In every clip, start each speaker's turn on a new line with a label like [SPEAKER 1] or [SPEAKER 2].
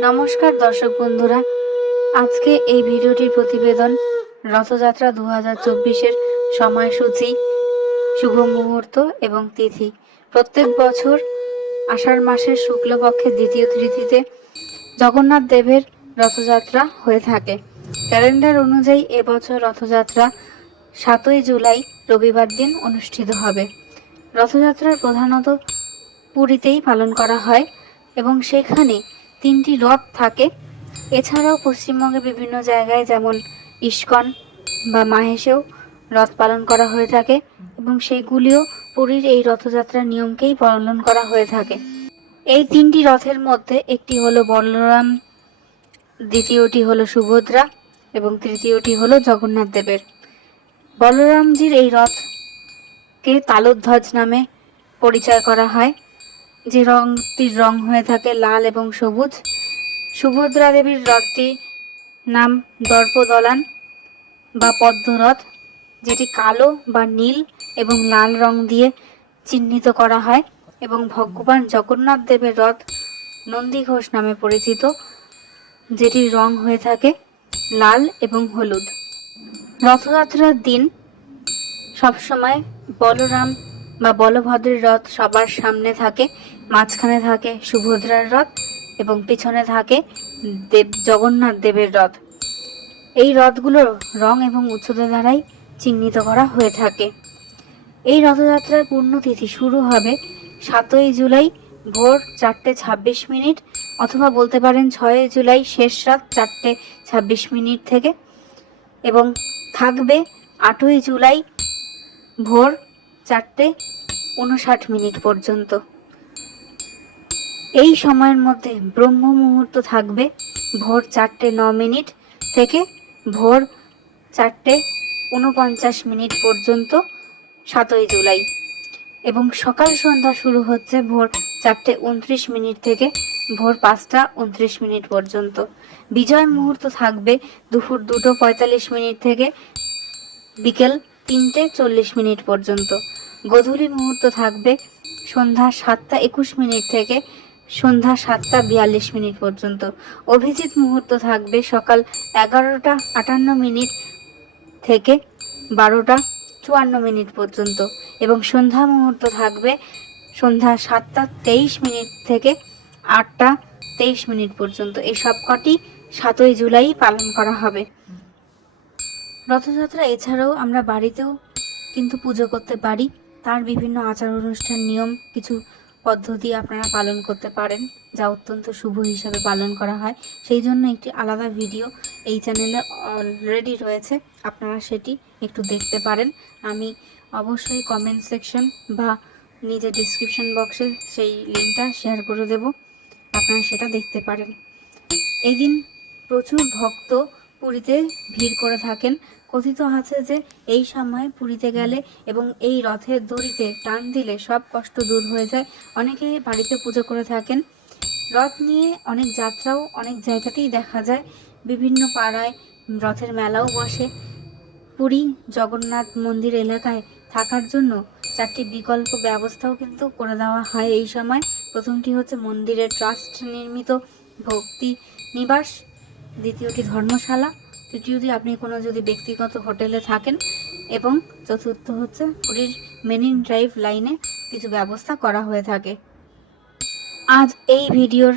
[SPEAKER 1] নমস্কার দর্শক বন্ধুরা। আজকে এই ভিডিওটির প্রতিবেদন রথযাত্রা দু হাজার চব্বিশের সময়সূচি, শুভ মুহূর্ত এবং তিথি। প্রত্যেক বছর আষাঢ় মাসের শুক্লপক্ষের দ্বিতীয় তিথিতে জগন্নাথ দেবের রথযাত্রা হয়ে থাকে। ক্যালেন্ডার অনুযায়ী এবছর রথযাত্রা সাতই জুলাই রবিবার দিন অনুষ্ঠিত হবে। রথযাত্রার প্রধানত পুরীতেই পালন করা হয় এবং সেখানে তিনটি রথ থাকে। এছাড়াও পশ্চিমবঙ্গে বিভিন্ন জায়গায় যেমন ইস্কন বা মাহেশেও রথ পালন করা হয়ে থাকে এবং সেগুলিও পুরীর এই রথযাত্রার নিয়মকেই পালন করা হয়ে থাকে। এই তিনটি রথের মধ্যে একটি হলো বলরাম, দ্বিতীয়টি হলো সুভদ্রা এবং তৃতীয়টি হলো জগন্নাথ দেবের। বলরামজির এই রথকে তালোধ্বজ নামে পরিচয় করা হয়। যে রংটির রং হয়ে থাকে লাল এবং সবুজ। সুভদ্রা দেবীর রথটি নাম দর্পদলান বা পদ্মরথ যেটি কালো বা নীল এবং লাল রং দিয়ে চিহ্নিত করা হয় এবং ভগবান জগন্নাথ দেবের রথ নন্দী ঘোষ নামে পরিচিত, যেটির রং হয়ে থাকে লাল এবং হলুদ। রথযাত্রার দিন সবসময় বলরাম বা বলভদ্রের রথ সবার সামনে থাকে। মাঝখানে থাকে সুভদ্রার রথ এবং পিছনে থাকে দেব, জগন্নাথ দেবের রথ। এই রথগুলোর রং এবং উচ্চতা দ্বারাই চিহ্নিত করা হয়ে থাকে। এই রথযাত্রার পূর্ণতিথি শুরু হবে সাতই জুলাই ভোর চারটে ছাব্বিশ মিনিট অথবা বলতে পারেন ছয়ই জুলাই শেষ রাত চারটে ছাব্বিশ মিনিট থেকে এবং থাকবে আটই জুলাই ভোর চারটে উনষাট মিনিট পর্যন্ত। এই সময়ের মধ্যে ব্রহ্ম মুহূর্ত থাকবে ভোর চারটে ন মিনিট থেকে ভোর চারটে উনপঞ্চাশ মিনিট পর্যন্ত, সাতই জুলাই। এবং সকাল সন্ধ্যা শুরু হচ্ছে ভোর চারটে উনত্রিশ মিনিট থেকে ভোর পাঁচটা উনত্রিশ মিনিট পর্যন্ত। বিজয় মুহূর্ত থাকবে দুপুর দুটো পঁয়তাল্লিশ মিনিট থেকে বিকেল তিনটে চল্লিশ মিনিট পর্যন্ত। গোধূলি মুহূর্ত থাকবে সন্ধ্যা সাতটা একুশ মিনিট থেকে সন্ধ্যা সাতটা বিয়াল্লিশ মিনিট পর্যন্ত। অভিজিৎ মুহূর্ত থাকবে সকাল এগারোটা আটান্ন মিনিট থেকে বারোটা চুয়ান্ন মিনিট পর্যন্ত এবং সন্ধ্যা মুহূর্ত থাকবে সন্ধ্যা সাতটা তেইশ মিনিট থেকে আটটা তেইশ মিনিট পর্যন্ত। এই সবকটি সাতই জুলাই পালন করা হবে। রথযাত্রা এছাড়াও আমরা বাড়িতেও কিন্তু পুজো করতে পারি। তার বিভিন্ন আচার অনুষ্ঠান, নিয়ম, কিছু পদ্ধতি আপনারা পালন করতে পারেন, যা অত্যন্ত শুভ হিসাবে পালন করা হয়। সেই জন্য একটি আলাদা ভিডিও এই চ্যানেলে অলরেডি রয়েছে, আপনারা সেটি একটু দেখতে পারেন। আমি অবশ্যই কমেন্ট সেকশন বা নিজের ডিসক্রিপশন বক্সে সেই লিঙ্কটা শেয়ার করে দেব, আপনারা সেটা দেখতে পারেন। এই দিন প্রচুর ভক্ত পুরীতে ভিড় করে থাকেন। কথিত আছে যে, এই সময় পুরীতে গেলে এবং এই রথের দড়িতে টান দিলে সব কষ্ট দূর হয়ে যায়। অনেকে বাড়িতে পুজো করে থাকেন। রথ নিয়ে অনেক যাত্রাও অনেক জায়গাতেই দেখা যায়। বিভিন্ন পাড়ায় রথের মেলাও বসে। পুরী জগন্নাথ মন্দির এলাকায় থাকার জন্য চারটি বিকল্প ব্যবস্থাও কিন্তু করে দেওয়া হয় এই সময়। প্রথমটি হচ্ছে মন্দিরের ট্রাস্ট নির্মিত ভক্তি নিবাস। দ্বিতীয়টি ধর্মশালা। তৃতীয়টি আপনি কোনো যদি ব্যক্তিগত হোটেলে থাকেন এবং চতুর্থ হচ্ছে পুরীর মেনিন ড্রাইভ লাইনে কিছু ব্যবস্থা করা হয়ে থাকে। আজ এই ভিডিওর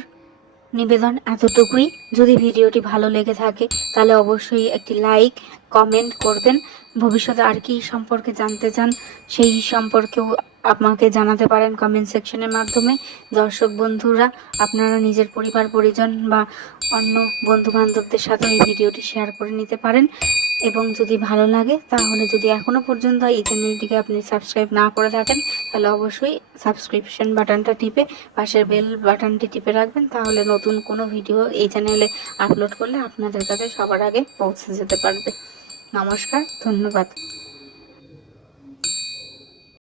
[SPEAKER 1] নিবেদন এতটুকুই। যদি ভিডিওটি ভালো লেগে থাকে, তাহলে অবশ্যই একটি লাইক কমেন্ট করবেন। ভবিষ্যতে আর কি সম্পর্কে জানতে চান, সেই সম্পর্কেও আমাকে জানাতে পারেন কমেন্ট সেকশনের মাধ্যমে। দর্শক বন্ধুরা, আপনারা নিজের পরিবার, পরিজন বা অন্য বন্ধু বান্ধবদের সাথে এই ভিডিওটি শেয়ার করে নিতে পারেন। এবং যদি ভালো লাগে, তাহলে যদি এখনও পর্যন্ত এই চ্যানেলটিকে আপনি সাবস্ক্রাইব না করে থাকেন, তাহলে অবশ্যই সাবস্ক্রিপশন বাটনটা টিপে, পাশের বেল বাটনটি টিপে রাখবেন। তাহলে নতুন কোনো ভিডিও এই চ্যানেলে আপলোড করলে আপনাদের কাছে সবার আগে পৌঁছে যেতে পারবে। নমস্কার, ধন্যবাদ।